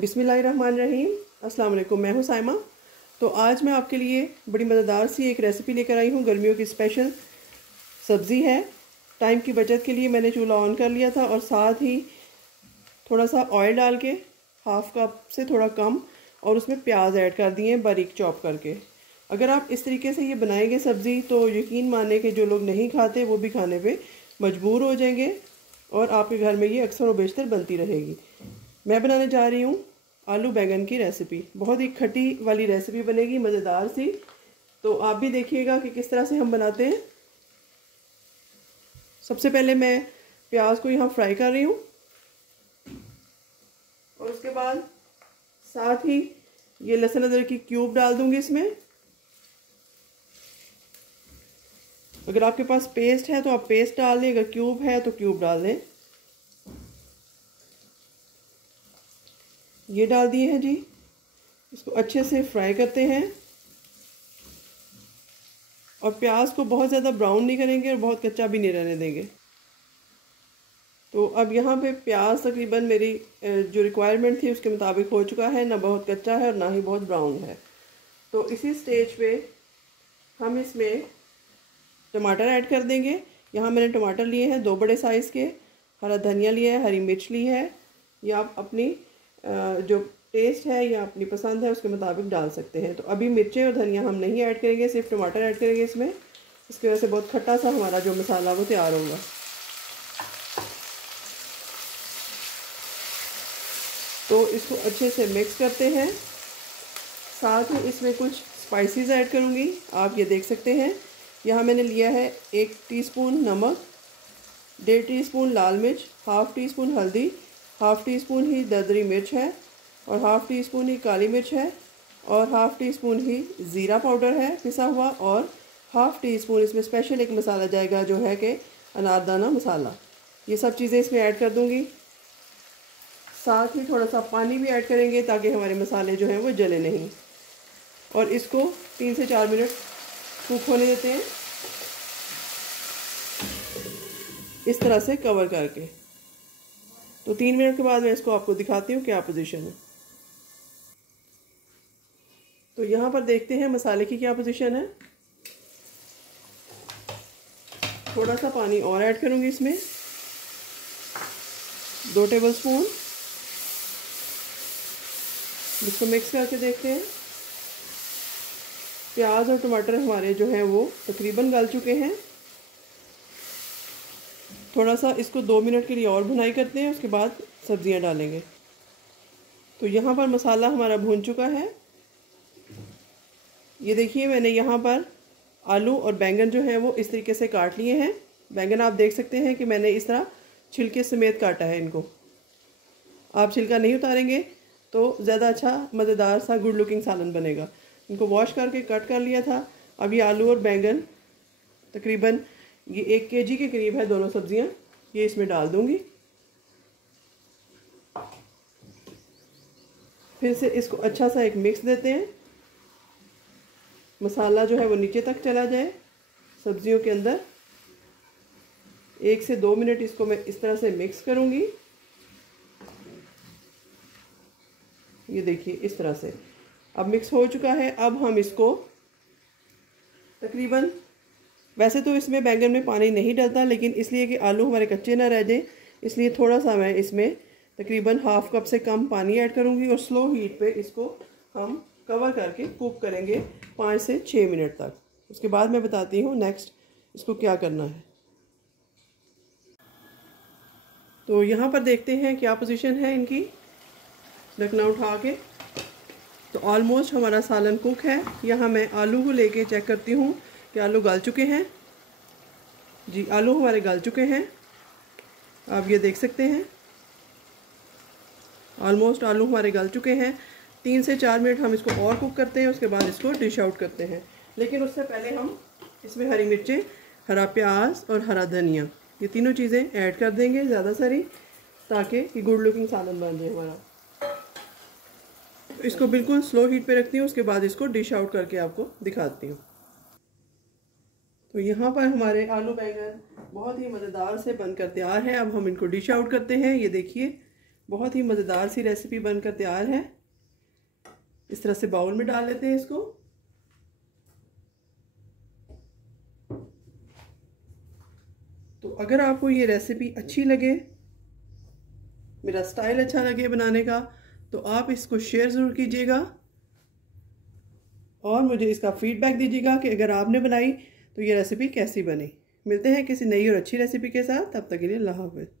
बिस्मिल्लाहिर्रहमानिर्रहीम। अस्सलाम वालेकुम। मैं हूँ साइमा। तो आज मैं आपके लिए बड़ी मज़ेदार सी एक रेसिपी लेकर आई हूँ। गर्मियों की स्पेशल सब्ज़ी है। टाइम की बचत के लिए मैंने चूल्हा ऑन कर लिया था और साथ ही थोड़ा सा ऑयल डाल के हाफ़ कप से थोड़ा कम और उसमें प्याज ऐड कर दिए बारीक चॉप करके। अगर आप इस तरीके से ये बनाएंगे सब्ज़ी तो यकीन माने कि जो लोग नहीं खाते वो भी खाने पे मजबूर हो जाएंगे और आपके घर में ये अक्सर व बेशतर बनती रहेगी। मैं बनाने जा रही हूँ आलू बैंगन की रेसिपी। बहुत ही खट्टी वाली रेसिपी बनेगी, मज़ेदार सी। तो आप भी देखिएगा कि किस तरह से हम बनाते हैं। सबसे पहले मैं प्याज को यहाँ फ्राई कर रही हूँ और उसके बाद साथ ही ये लहसुन अदरक की क्यूब डाल दूंगी इसमें। अगर आपके पास पेस्ट है तो आप पेस्ट डाल दें, अगर क्यूब है तो क्यूब डाल दें। ये डाल दिए हैं जी। इसको अच्छे से फ्राई करते हैं और प्याज को बहुत ज़्यादा ब्राउन नहीं करेंगे और बहुत कच्चा भी नहीं रहने देंगे। तो अब यहाँ पे प्याज तकरीबन मेरी जो रिक्वायरमेंट थी उसके मुताबिक हो चुका है, ना बहुत कच्चा है और ना ही बहुत ब्राउन है। तो इसी स्टेज पे हम इसमें टमाटर ऐड कर देंगे। यहाँ मैंने टमाटर लिए हैं 2 बड़े साइज़ के, हरा धनिया लिया है, हरी मिर्च ली है। या आप अपनी जो टेस्ट है या अपनी पसंद है उसके मुताबिक डाल सकते हैं। तो अभी मिर्चें और धनिया हम नहीं ऐड करेंगे, सिर्फ टमाटर ऐड करेंगे इसमें। इसकी वजह से बहुत खट्टा सा हमारा जो मसाला वो तैयार होगा। तो इसको अच्छे से मिक्स करते हैं। साथ ही इसमें कुछ स्पाइसेस ऐड करूँगी, आप ये देख सकते हैं। यहाँ मैंने लिया है 1 टीस्पून नमक, 1.5 टीस्पून लाल मिर्च, हाफ़ टी स्पून हल्दी, हाफ़ टी स्पून ही दरदरी मिर्च है और हाफ़ टी स्पून ही काली मिर्च है और हाफ़ टी स्पून ही ज़ीरा पाउडर है पिसा हुआ और हाफ़ टी स्पून इसमें स्पेशल एक मसाला जाएगा जो है कि अनारदाना मसाला। ये सब चीज़ें इसमें ऐड कर दूँगी। साथ ही थोड़ा सा पानी भी ऐड करेंगे ताकि हमारे मसाले जो हैं वो जले नहीं। और इसको 3 से 4 मिनट कुक होने देते हैं इस तरह से कवर करके। तो 3 मिनट के बाद मैं इसको आपको दिखाती हूँ क्या पोजीशन है। तो यहाँ पर देखते हैं मसाले की क्या पोजीशन है। थोड़ा सा पानी और ऐड करूँगी इसमें, 2 टेबल स्पून। इसको मिक्स करके देखते हैं। प्याज और टमाटर हमारे जो हैं वो तकरीबन गल चुके हैं। थोड़ा सा इसको 2 मिनट के लिए और भुनाई करते हैं, उसके बाद सब्जियां डालेंगे। तो यहाँ पर मसाला हमारा भून चुका है। ये देखिए मैंने यहाँ पर आलू और बैंगन जो है वो इस तरीके से काट लिए हैं। बैंगन आप देख सकते हैं कि मैंने इस तरह छिलके समेत काटा है इनको। आप छिलका नहीं उतारेंगे तो ज़्यादा अच्छा मज़ेदार सा गुड लुकिंग सालन बनेगा। इनको वॉश करके कट कर लिया था। अब ये आलू और बैंगन तकरीबन ये 1 kg के करीब है, दोनों सब्जियां ये इसमें डाल दूंगी। फिर से इसको अच्छा सा एक मिक्स देते हैं। मसाला जो है वो नीचे तक चला जाए सब्जियों के अंदर। 1 से 2 मिनट इसको मैं इस तरह से मिक्स करूंगी। ये देखिए इस तरह से अब मिक्स हो चुका है। अब हम इसको तकरीबन, वैसे तो इसमें बैंगन में पानी नहीं डलता, लेकिन इसलिए कि आलू हमारे कच्चे ना रह जाएं इसलिए थोड़ा सा मैं इसमें तकरीबन हाफ़ कप से कम पानी ऐड करूंगी और स्लो हीट पे इसको हम कवर करके कुक करेंगे 5 से 6 मिनट तक। उसके बाद मैं बताती हूँ नेक्स्ट इसको क्या करना है। तो यहाँ पर देखते हैं क्या पोजीशन है इनकी, ढकना उठा के। तो ऑलमोस्ट हमारा सालन कुक है। यहाँ मैं आलू को लेके चेक करती हूँ कि आलू गल चुके हैं। जी आलू हमारे गल चुके हैं, आप ये देख सकते हैं। ऑलमोस्ट आलू हमारे गल चुके हैं। 3 से 4 मिनट हम इसको और कुक करते हैं, उसके बाद इसको डिश आउट करते हैं। लेकिन उससे पहले हम इसमें हरी मिर्चें, हरा प्याज और हरा धनिया ये तीनों चीज़ें ऐड कर देंगे ज़्यादा सारी, ताकि गुड लुकिंग सालन बन जाए हमारा। तो इसको बिल्कुल स्लो हीट पे रखती हूँ, उसके बाद इसको डिश आउट करके आपको दिखाती हूँ। तो यहाँ पर हमारे आलू बैंगन बहुत ही मज़ेदार से बनकर तैयार है। अब हम इनको डिश आउट करते हैं। ये देखिए बहुत ही मज़ेदार सी रेसिपी बनकर तैयार है। इस तरह से बाउल में डाल लेते हैं इसको। तो अगर आपको ये रेसिपी अच्छी लगे, मेरा स्टाइल अच्छा लगे बनाने का, तो आप इसको शेयर ज़रूर कीजिएगा और मुझे इसका फीडबैक दीजिएगा कि अगर आपने बनाई तो ये रेसिपी कैसी बनी। मिलते हैं किसी नई और अच्छी रेसिपी के साथ, तब तक के लिए अल्लाह हाफ़िज़।